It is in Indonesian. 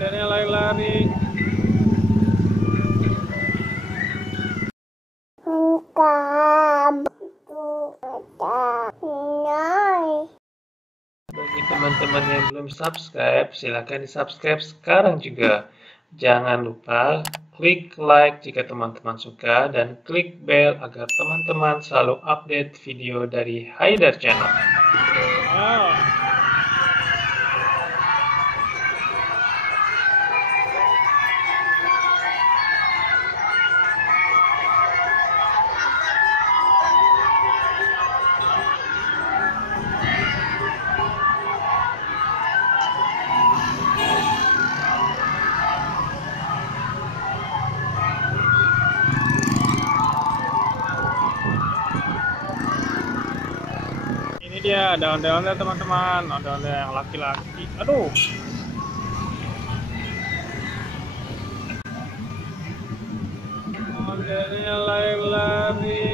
Ondelnya lari-lari. Bagi teman-teman yang belum subscribe, silahkan di subscribe sekarang juga. Jangan lupa klik like jika teman-teman suka dan klik bell agar teman-teman selalu update video dari Haidar Channel. Ini dia ada ondel-ondel teman-teman, ondel-ondel yang laki-laki. Aduh. Ondelnya lari-lari.